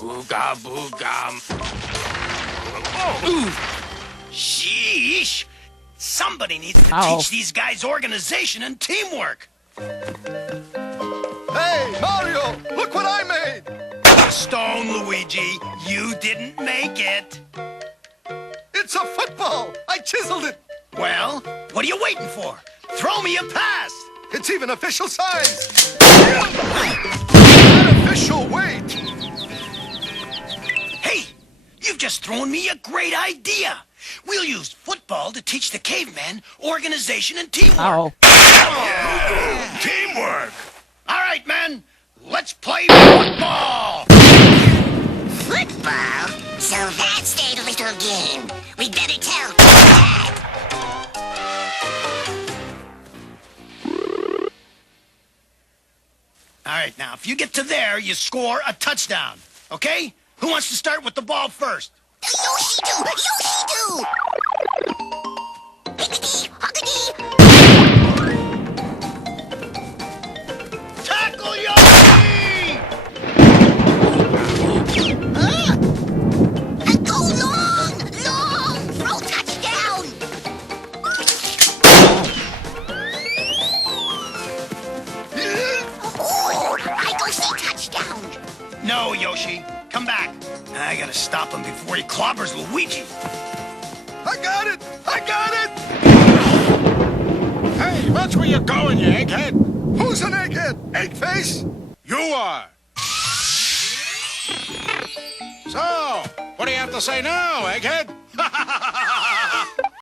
Ooga booga. Oh. Sheesh! Somebody needs to teach these guys organization and teamwork. Hey, Mario! Look what I made! Stone, Luigi. You didn't make it. It's a football! I chiseled it! Well, what are you waiting for? Throw me a pass! It's even official size! Not official weight! Hey, you've just thrown me a great idea. We'll use football to teach the cavemen organization and teamwork. Yeah. Teamwork! All right, men, let's play football! Football? So that's their little game. We'd better tell Dad. All right, now, if you get to there, you score a touchdown. Okay? Who wants to start with the ball first? Yoshi do! Yoshi do! Higgity, hoggity! Tackle Yoshi! Go long! Long! Throw touchdown! Oh, I go see touchdown! No, Yoshi. Come back. I gotta stop him before he clobbers Luigi. I got it! I got it! Hey, watch where you're going, you egghead. Who's an egghead? Eggface? You are. So, what do you have to say now, egghead?